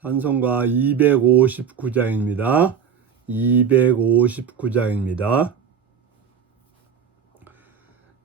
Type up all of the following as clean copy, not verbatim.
찬송가 259장입니다. 259장입니다.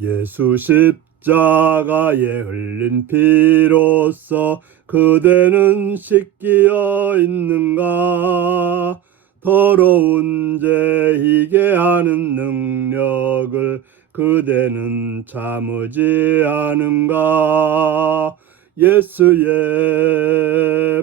예수 십자가에 흘린 피로써 그대는 씻기어 있는가? 더러운 죄 희게 하는 능력을 그대는 참으지 않은가? 예수의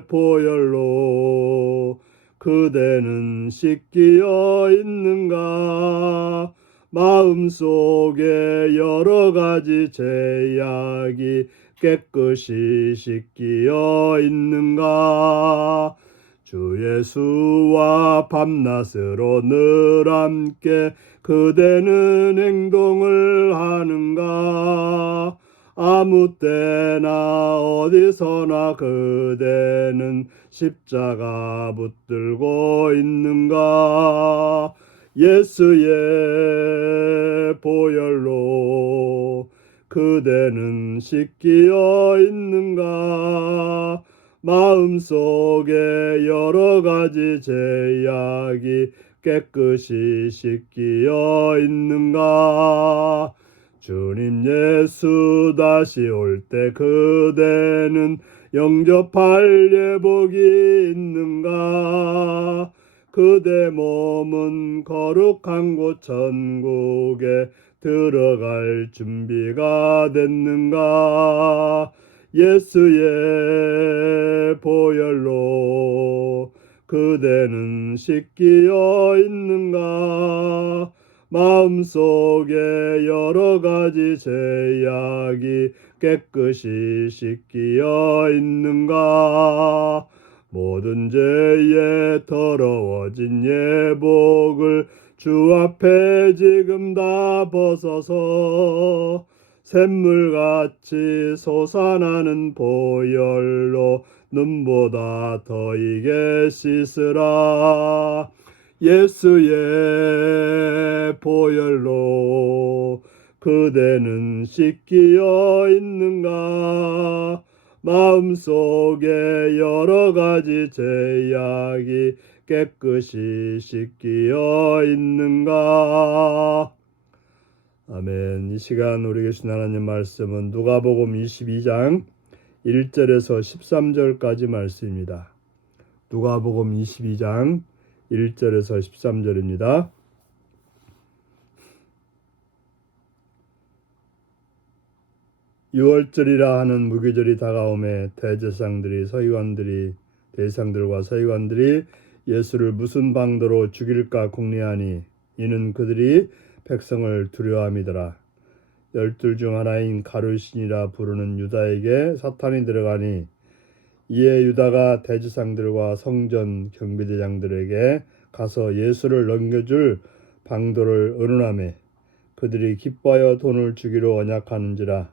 보혈로 그대는 씻기어 있는가? 마음속에 여러 가지 죄악이 깨끗이 씻기어 있는가? 주 예수와 밤낮으로 늘 함께 그대는 행동을 하는가? 아무 때나 어디서나 그대는 십자가 붙들고 있는가? 예수의 보혈로 그대는 씻기어 있는가? 마음속에 여러 가지 죄악이 깨끗이 씻기어 있는가? 주님 예수 다시 올 때 그대는 영접할 예복이 있는가? 그대 몸은 거룩한 곳 천국에 들어갈 준비가 됐는가? 예수의 보혈로 그대는 씻기어 있는가? 마음속에 여러 가지 죄악이 깨끗이 씻기어 있는가? 모든 죄에 더러워진 예복을 주 앞에 지금 다 벗어서 샘물같이 솟아나는 보혈로 눈보다 더 이게 씻으라. 예수의 보혈로 그대는 씻기어 있는가? 마음속에 여러 가지 죄악이 깨끗이 씻기어 있는가? 아멘. 이 시간 우리 계신 하나님 말씀은 누가복음 22장 1절에서 13절까지 말씀입니다. 누가복음 22장 1절에서 13절입니다. 유월절이라 하는 무교절이 다가오매 대제사장들과 서기관들이 예수를 무슨 방도로 죽일까 궁리하니 이는 그들이 백성을 두려워함이더라. 12 중 하나인 가룟신이라 부르는 유다에게 사탄이 들어가니 이에 유다가 대제사장들과 성전 경비대장들에게 가서 예수를 넘겨줄 방도를 의논하매 그들이 기뻐하여 돈을 주기로 언약하는지라.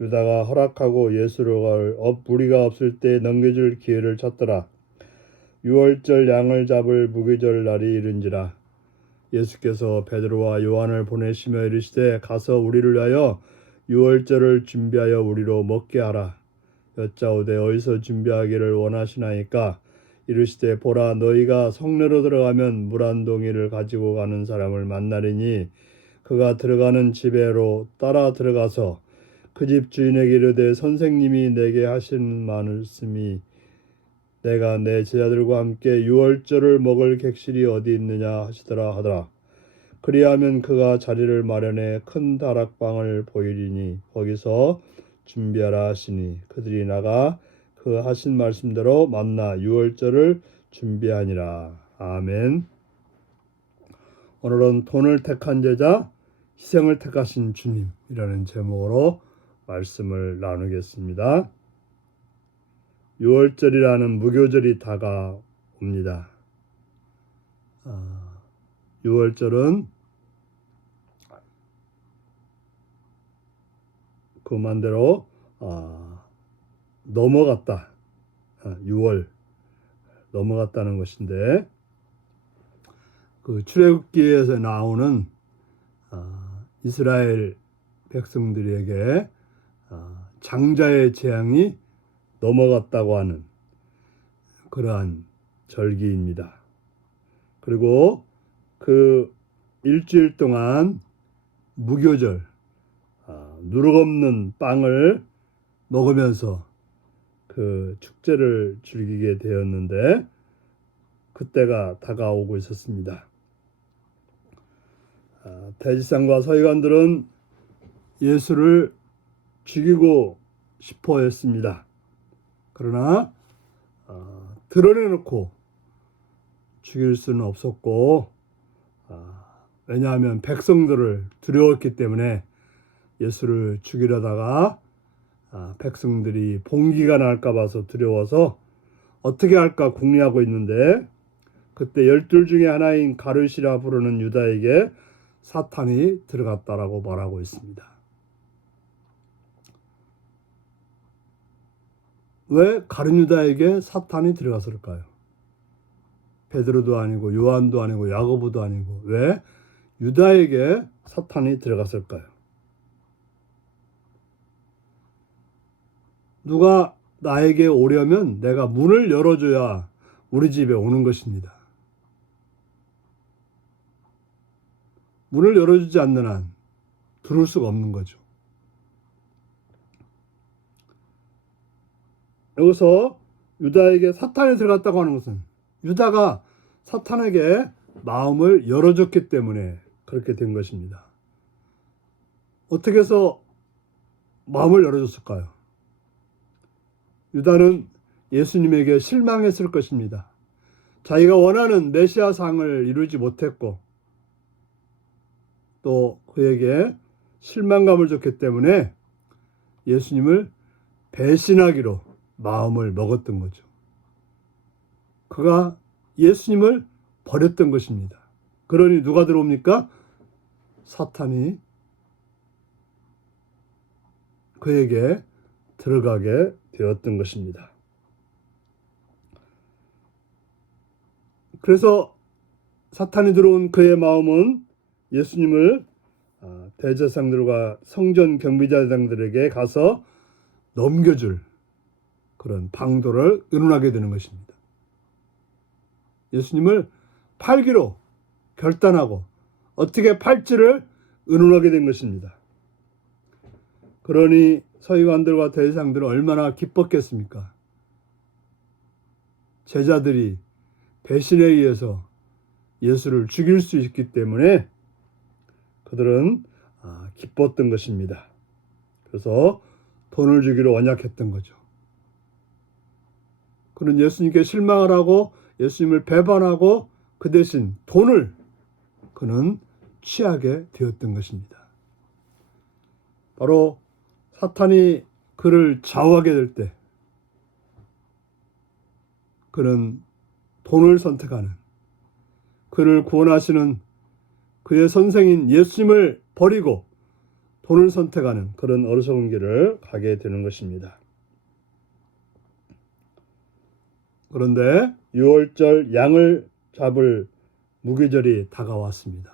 유다가 허락하고 예수를 무리가 없을 때 넘겨줄 기회를 찾더라. 유월절 양을 잡을 무교절 날이 이른지라. 예수께서 베드로와 요한을 보내시며 이르시되 가서 우리를 위하여 유월절을 준비하여 우리로 먹게 하라. 여짜오되 어디서 준비하기를 원하시나이까? 이르시되 보라, 너희가 성내로 들어가면 물 한 동이를 가지고 가는 사람을 만나리니 그가 들어가는 집에로 따라 들어가서 그 집 주인에게 이르되 선생님이 내게 하신 말씀이 내가 내 제자들과 함께 유월절을 먹을 객실이 어디 있느냐 하더라. 그리하면 그가 자리를 마련해 큰 다락방을 보이리니 거기서 준비하라 하시니 그들이 나가 그 하신 말씀대로 만나 유월절을 준비하니라. 아멘. 오늘은 돈을 택한 제자, 희생을 택하신 주님이라는 제목으로 말씀을 나누겠습니다. 유월절이라는 무교절이 다가옵니다. 유월절은 그 말대로 넘어갔다. 6월 넘어갔다는 것인데 그 출애굽기에서 나오는 이스라엘 백성들에게 장자의 재앙이 넘어갔다고 하는 그러한 절기입니다. 그리고 그 일주일 동안 무교절, 누룩 없는 빵을 먹으면서 그 축제를 즐기게 되었는데 그때가 다가오고 있었습니다. 대제사장과 서기관들은 예수를 죽이고 싶어 했습니다. 그러나 드러내놓고 죽일 수는 없었고, 왜냐하면 백성들을 두려웠기 때문에 예수를 죽이려다가 백성들이 봉기가 날까 봐서 두려워서 어떻게 할까 궁리하고 있는데, 그때 12 중에 하나인 가룟이라 부르는 유다에게 사탄이 들어갔다라고 말하고 있습니다. 왜 가룟 유다에게 사탄이 들어갔을까요? 베드로도 아니고 요한도 아니고 야고보도 아니고 왜 유다에게 사탄이 들어갔을까요? 누가 나에게 오려면 내가 문을 열어줘야 우리 집에 오는 것입니다. 문을 열어주지 않는 한 들어올 수가 없는 거죠. 여기서 유다에게 사탄이 들어갔다고 하는 것은 유다가 사탄에게 마음을 열어줬기 때문에 그렇게 된 것입니다. 어떻게 해서 마음을 열어줬을까요? 유다는 예수님에게 실망했을 것입니다. 자기가 원하는 메시아상을 이루지 못했고 또 그에게 실망감을 줬기 때문에 예수님을 배신하기로 마음을 먹었던 거죠. 그가 예수님을 버렸던 것입니다. 그러니 누가 들어옵니까? 사탄이 그에게 들어가게 되었던 것입니다. 그래서 사탄이 들어온 그의 마음은 예수님을 대제사장들과 성전 경비자들에게 가서 넘겨줄 그런 방도를 의논하게 되는 것입니다. 예수님을 팔기로 결단하고 어떻게 팔지를 의논하게 된 것입니다. 그러니 서기관들과 대제사장들은 얼마나 기뻤겠습니까? 제자들이 배신에 의해서 예수를 죽일 수 있기 때문에 그들은 기뻤던 것입니다. 그래서 돈을 주기로 언약했던 거죠. 그는 예수님께 실망을 하고 예수님을 배반하고 그 대신 돈을 그는 취하게 되었던 것입니다. 바로 사탄이 그를 좌우하게 될 때 그는 돈을 선택하는, 그를 구원하시는 그의 선생인 예수님을 버리고 돈을 선택하는 그런 어리석은 길을 가게 되는 것입니다. 그런데 6월절 양을 잡을 무교절이 다가왔습니다.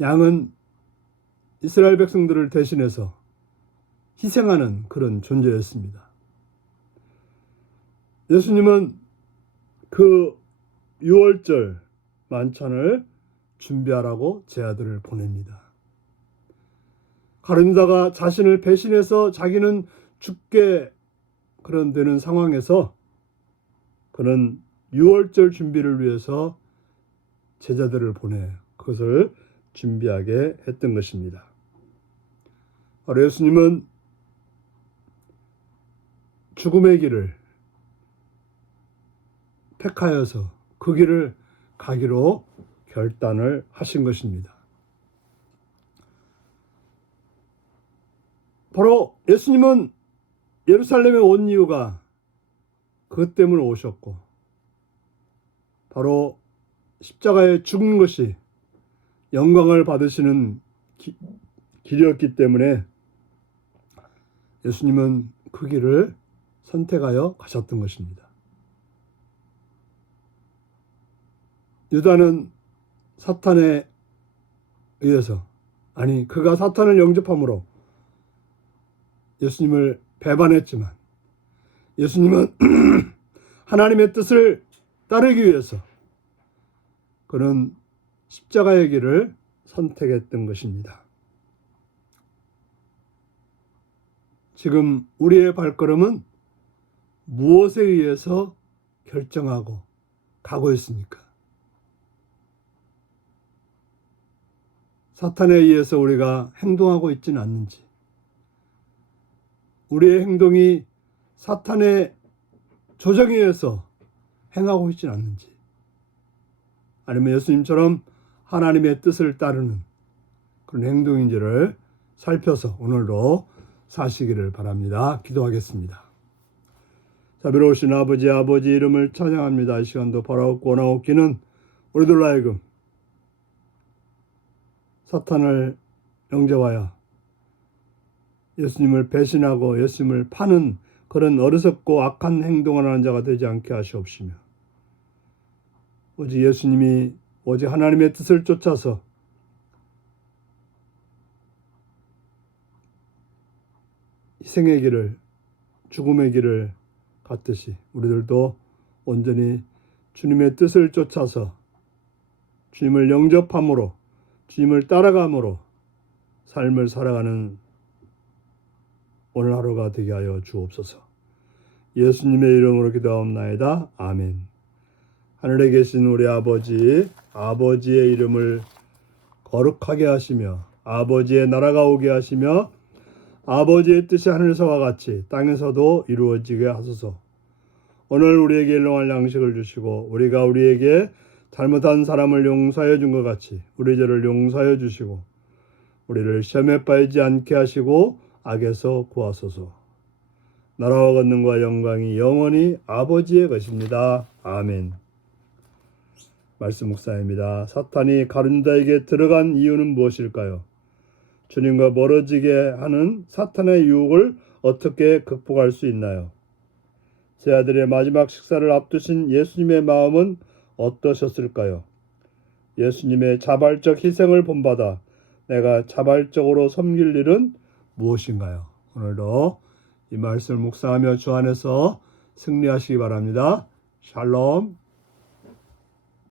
양은 이스라엘 백성들을 대신해서 희생하는 그런 존재였습니다. 예수님은 그 6월절 만찬을 준비하라고 제 아들을 보냅니다. 가룟 유다가 자신을 배신해서 자기는 죽게 그런 되는 상황에서 그는 6월절 준비를 위해서 제자들을 보내 그것을 준비하게 했던 것입니다. 바로 예수님은 죽음의 길을 택하여서 그 길을 가기로 결단을 하신 것입니다. 바로 예수님은 예루살렘에 온 이유가 그것 때문에 오셨고 바로 십자가에 죽는 것이 영광을 받으시는 길이었기 때문에 예수님은 그 길을 선택하여 가셨던 것입니다. 유다는 사탄에 의해서 그가 사탄을 영접함으로 예수님을 배반했지만 예수님은 하나님의 뜻을 따르기 위해서 그는 십자가의 길을 선택했던 것입니다. 지금 우리의 발걸음은 무엇에 의해서 결정하고 가고 있습니까? 사탄에 의해서 우리가 행동하고 있지는 않는지, 우리의 행동이 사탄의 조정에 의해서 행하고 있지는 않는지, 아니면 예수님처럼 하나님의 뜻을 따르는 그런 행동인지를 살펴서 오늘도 사시기를 바랍니다. 기도하겠습니다. 자비로우신 아버지 이름을 찬양합니다. 이 시간도 바라옵고 원하옵기는 우리들 하여금 사탄을 영접하여 예수님을 배신하고 예수님을 파는 그런 어리석고 악한 행동을 하는 자가 되지 않게 하시옵시며, 오직 하나님의 뜻을 쫓아서 희생의 길을, 죽음의 길을 갔듯이 우리들도 온전히 주님의 뜻을 쫓아서 주님을 영접함으로, 주님을 따라감으로 삶을 살아가는 오늘 하루가 되게 하여 주옵소서. 예수님의 이름으로 기도하옵나이다. 아멘. 하늘에 계신 우리 아버지의 이름을 거룩하게 하시며 아버지의 나라가 오게 하시며 아버지의 뜻이 하늘에서와 같이 땅에서도 이루어지게 하소서. 오늘 우리에게 일용할 양식을 주시고 우리가 우리에게 잘못한 사람을 용서하여 준 것 같이 우리 죄를 용서하여 주시고 우리를 시험에 빠지지 않게 하시고 악에서 구하소서. 나라와 권능과 영광이 영원히 아버지의 것입니다. 아멘. 말씀 묵상입니다. 사탄이 가룟 유다에게 들어간 이유는 무엇일까요? 주님과 멀어지게 하는 사탄의 유혹을 어떻게 극복할 수 있나요? 제 아들의 마지막 식사를 앞두신 예수님의 마음은 어떠셨을까요? 예수님의 자발적 희생을 본받아 내가 자발적으로 섬길 일은 무엇인가요? 오늘도 이 말씀을 묵상하며 주 안에서 승리하시기 바랍니다. 샬롬.